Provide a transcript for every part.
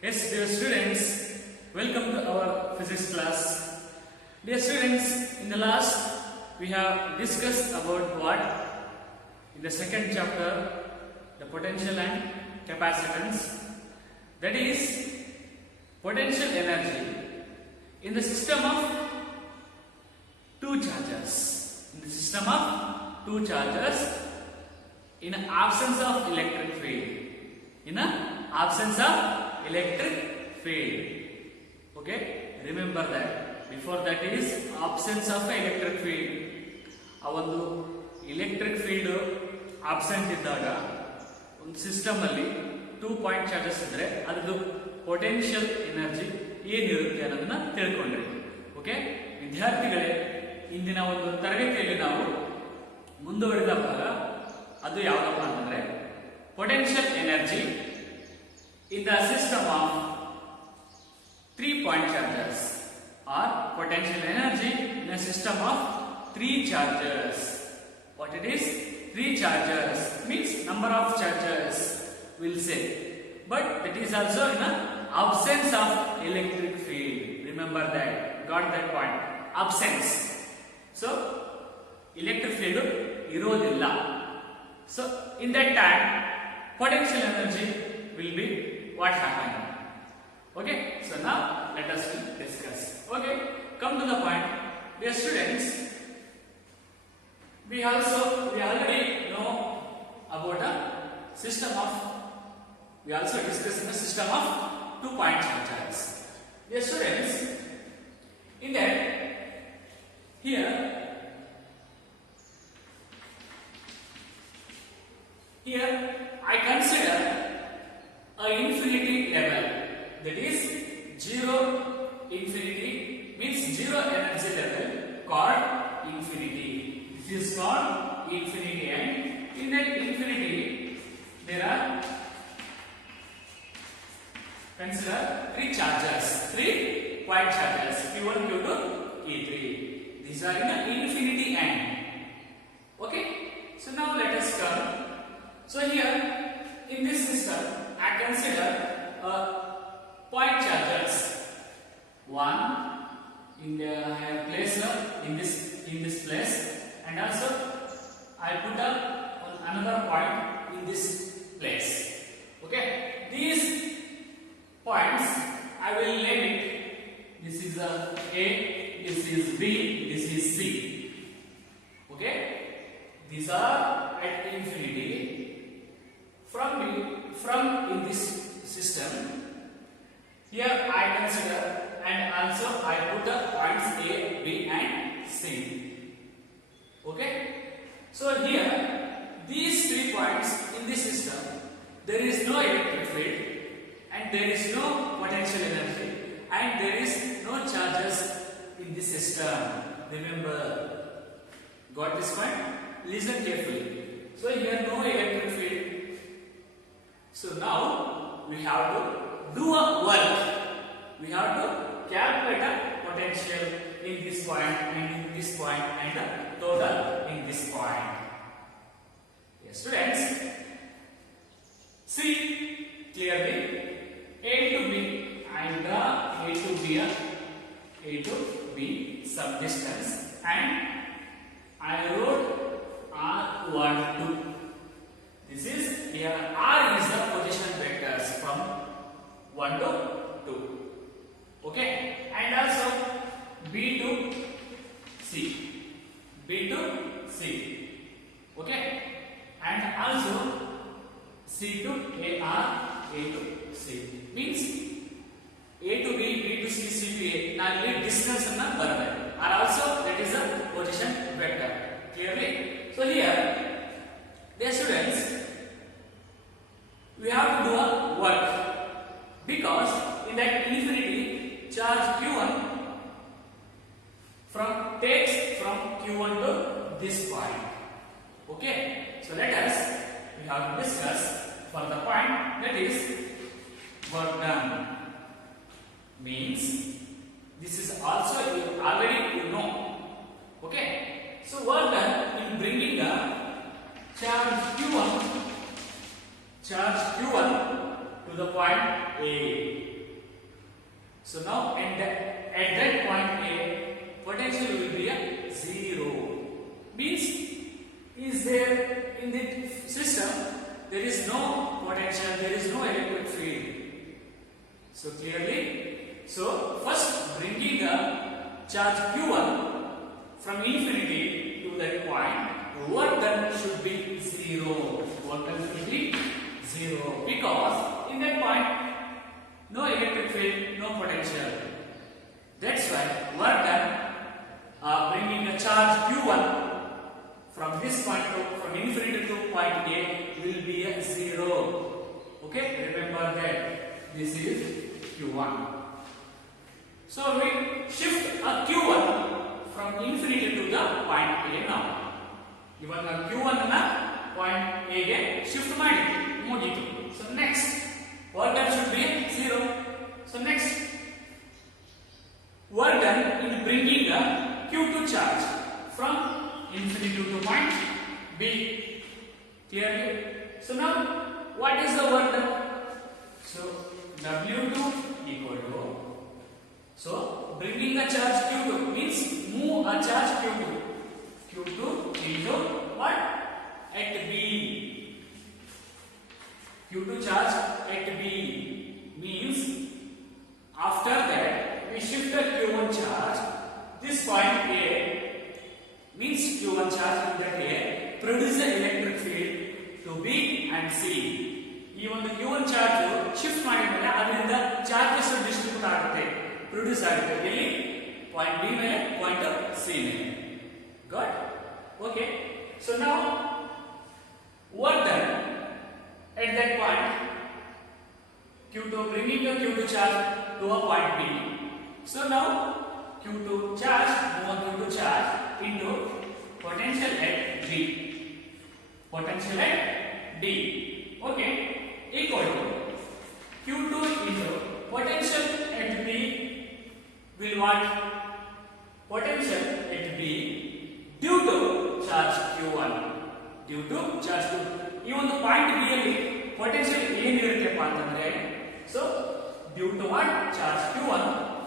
Yes, dear students, welcome to our physics class. Dear students, in the last we have discussed about what? In the second chapter, the potential and capacitance. That is, potential energy in the system of two charges. In the system of two charges, in absence of electric field. In absence of electric field. Okay, remember that. Before that is absence of electric field. ಆ ಒಂದು electric field absent ಇದ್ದಾಗ ಒಂದು system ಅಲ್ಲಿ 2 point charges ಇದ್ರೆ ಅದರದ್ದು potential energy ಏನಿರುತ್ತೆ ಅನ್ನೋದನ್ನ ತಿಳ್ಕೊಂಡ್ರಿ. Okay ವಿದ್ಯಾರ್ಥಿಗಳೇ, ಇಂದಿನ ಒಂದು ತರಗತಿಯಲ್ಲಿ ನಾವು ಮುಂದುವರಿದ ಭಾಗ ಅದು ಯಾವುದಪ್ಪ ಅಂತಂದ್ರೆ potential energy in the system of 3 point charges, or potential energy in a system of 3 charges. What it is? 3 charges means number of charges we'll say, but that is also in a absence of electric field. Remember that, got that point? Absence. So electric field irodilla. So in that time potential energy will be what happened. Okay, so now let us discuss. Okay, come to the point. Dear students, we already know about a system of, we also discussed the system of 2 point charges. Dear students, in that here I consider a infinity level, that is 0 infinity means 0 energy level called infinity. This is called infinity, and in that infinity there are, consider 3 charges, 3 point charges, Q1, Q2, E3. These are in the infinity end. Okay, so now let us come. So here in this system I consider point charges. One in the I have placed in this place, and also I put up another point in this place. Okay, these points I will name it. This is A, this is B, this is C. Okay, these are at infinity. From in this system, here I consider, and also I put the points A, B and C. Okay, so here these 3 points in this system, there is no electric field, and there is no potential energy, and there is no charges in this system. Remember, got this point? Listen carefully. So here no electric field. So now we have to do a work. We have to calculate the potential in this point and in this point and the total in this point. Yes, students, see clearly A to B. I draw A to B some distance, and I wrote R12. This is here, R is the position vectors from 1 to 2. Okay, and also B to C. Okay, and also C to AR, A to C. Means A to B, B to C, C to A. Now let distance are also, that is a position vector. Clearly? So here, dear students, we have to do a work, because in that infinity charge Q1 takes from Q1 to this point. Okay, so let us, we have to discuss for the point, that is work done. Means this is also already you know. Okay, so work done in bringing the charge Q1 to the point A. So now at that point A, potential will be a 0. Means, is there in the system, there is no potential, there is no electric field. So clearly, so first bringing a charge Q1 from infinity to that point, work done should be 0. Work done should be 0 because in that point, no electric field, no potential. That's why work done bringing a charge Q1 from this point from infinity to point A will be a 0. Okay, remember that this is Q1. So we shift a Q1 from infinity to the point A now. Given a Q1 na point A ge shift ಮಾಡಿ ಮುಗಿತು. So next work done should be 0. So next work done in bringing a Q2 charge from infinity to point B. Clearly? So now what is the work done? So W2 equal to, so bringing a charge Q2 means move a charge Q2 into what? At B. Q2 charge at B means after that we shift the Q1 charge. This point A means Q1 charge in that A produce the electric field to B and C. ಈ ಒಂದು Q1 charge shift ಮಾಡಿದ್ಮೇಲೆ ಅದರಿಂದ charges distribute ಆಗುತ್ತೆ, produce ಆಗುತ್ತೆ ಇಲ್ಲಿ point B ಮೇಲೆ point C ಮೇಲೆ. Got? Okay. So now work done at that point Q2 bringing the Q2 charge to a point B. So now Q2 charge move on Q2 charge into potential at D. Potential at D. Okay. Equal to Q2 into potential at B will what? Potential at B due to charge Q1. Due to charge Q1. ಈ ಒಂದು point B ಯಲ್ಲಿ potential ಏನಿರುತ್ತಪ್ಪ ಅಂತಂದ್ರೆ, so due to what? Charge Q1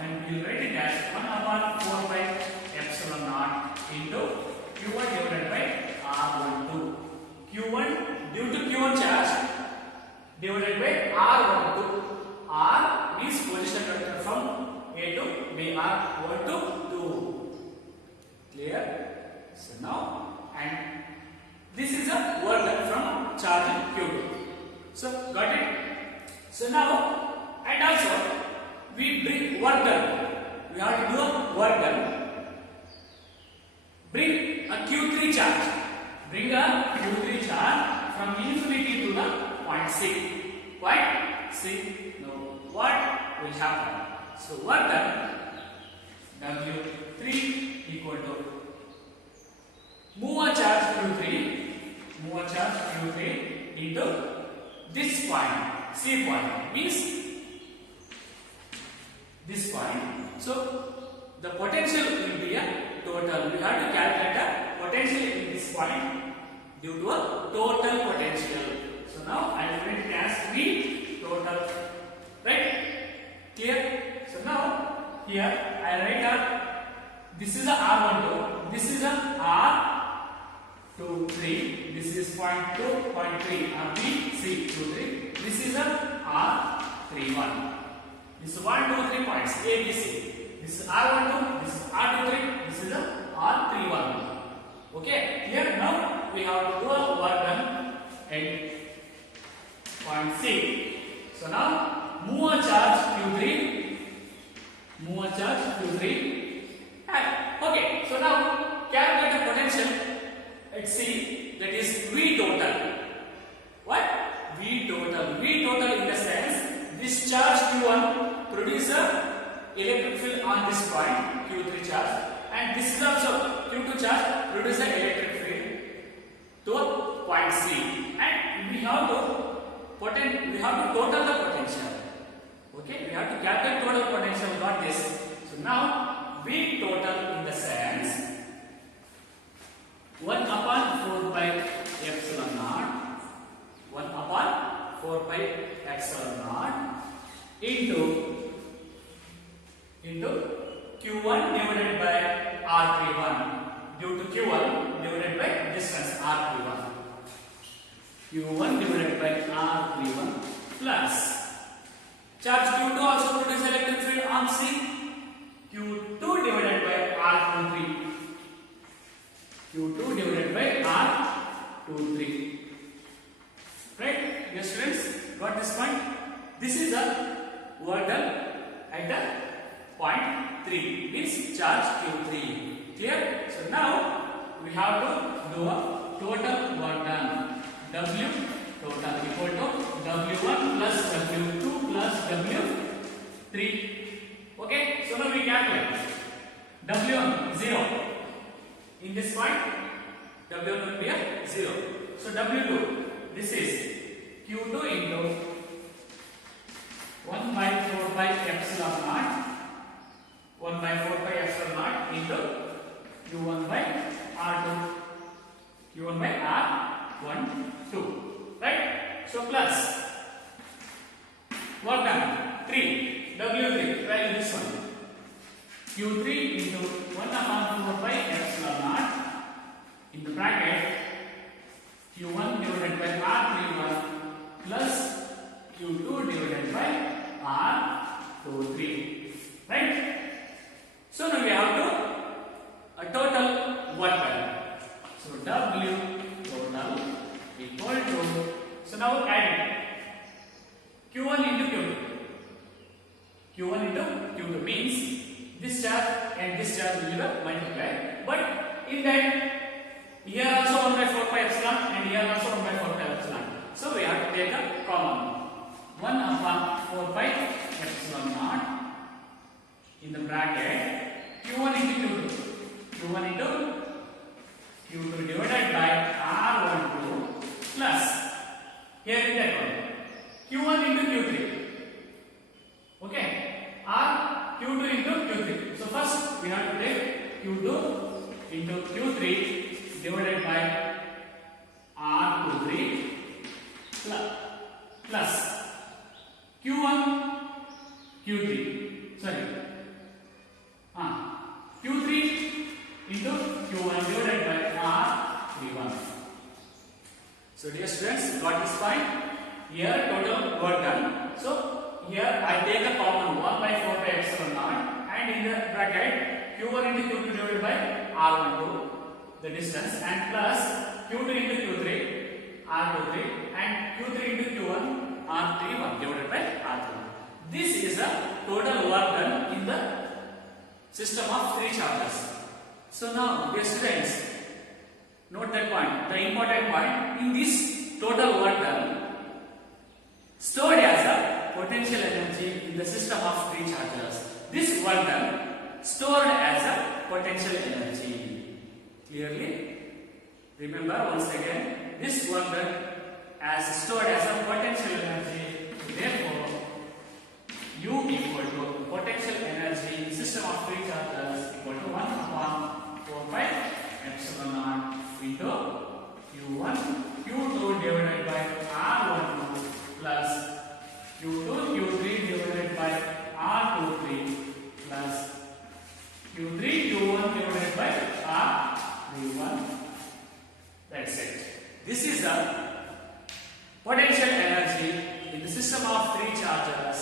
and we will write it as 1/4 by epsilon naught into Q1 divided by R12. Q1 due to Q1 charge divided by R12. R means position vector from A to B. R1 to 2. Clear? So now, and this is a work done from charge Q2. So got it? So now, and also we bring work done. We have to do a work done. Bring a Q3 charge. Bring a Q3 charge from infinity to the point C. Point C. Now what will happen? So work done W3 equal to move a charge Q3 into this point, C point means this point. So the potential will be a total. We have to calculate the potential in this point due to a total potential. So now I will write it as V total. Right? Clear? So now here I write up, this is a R12, this is a R23, this is point 2, point 3, B, C, 2, 3, this is a R31. This is 1, 2, 3 points, A, B, C. This is R12, this is R23, this is a R31. Okay, here now we have to do a work done at point C. So now move a charge Q3. Okay, so now calculate the potential at C, that is V total. What? V total. V total in the sense this charge Q1 produce a electric field on this point Q3 charge, and this is also Q2 charge produce an electric field to point C, and we have to total the potential. Okay, we have to calculate total potential. Got this? So now V total in the sense 1/4 pi epsilon naught, 1/4 pi epsilon naught Q1 divided by R31 plus charge Q2 also produces electric field on C. Q2 divided by R23. Q2 divided by R23. Right? Yes, students, got this point? This is the work done at the point 3. Means charge Q3. Clear? So now we have to do a total work done. W total equal to W1 plus W2 plus W3. Okay? So now we calculate. W1 0. In this point, W1 will be a 0. So W2, this is Q2 into 1 by 4 pi epsilon naught, 1 by 4 pi epsilon naught into Q1 by R2, Q1 by R1, 2. Right? So plus, work done, 3, W3, try this one. Q3 into 1 upon 4 pi epsilon naught in the bracket Q1 divided by R31 plus Q2 divided by R23. Right? So now we have to a total work done. So W total equal to, so now add Q1 into Q2. Q1 into Q2 means this charge and this charge will be multiplied. But in that, here also 1 by 4 pi epsilon and here also 1 by 4 pi epsilon. So we have to take a common 1 upon 4 pi epsilon naught in the bracket Q1 into Q2. Q1 into Q2 divided by R12 plus, here is that one, Q1 into Q3. Okay, R Q2 into Q3. So first we have to take Q2 into Q3 divided by R23 plus Q1 Q3. Sorry. Q3 into Q1 divided by R31. So dear students, got this point? Here total work done. So here I take a common 1 by 4 pi epsilon naught and in the bracket Q1 into Q2 divided by R12, the distance, and plus Q2 into Q3 R23 and Q3 into Q1 R31 divided by R31. This is a total work done in the system of 3 charges. So now dear students, note that point, the important point. In this total work done, stored as a potential energy in the system of 3 charges. This work done stored as a potential energy. Clearly? Remember once again, this work done as stored as a potential energy. Therefore, U equal to potential energy in system of 3 charges equal to 1 upon 4 pi epsilon naught into Q1 Q2 divided by R12 plus Q2 Q3 divided by R23 plus Q3 Q1 divided by R31. That's it. This is the potential energy in the system of 3 charges.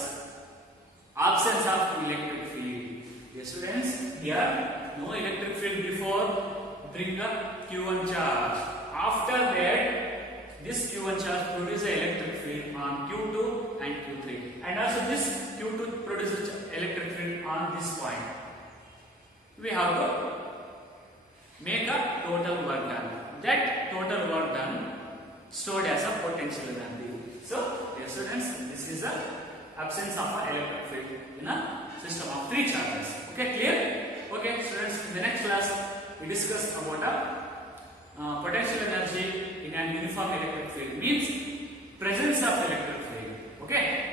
Absence of electric field. Yes, students, here no electric field before bring a Q1 charge. After that, this Q1 charge produces electric field on Q2 and Q3, and also this Q2 produces electric field on this point. We have to make a total work done. That total work done stored as a potential energy. So, dear students, this is the absence of an electric field in a system of 3 charges. Okay, clear? Okay, students, in the next class we discuss about a potential energy in an uniform electric field, means presence of electric field. Okay.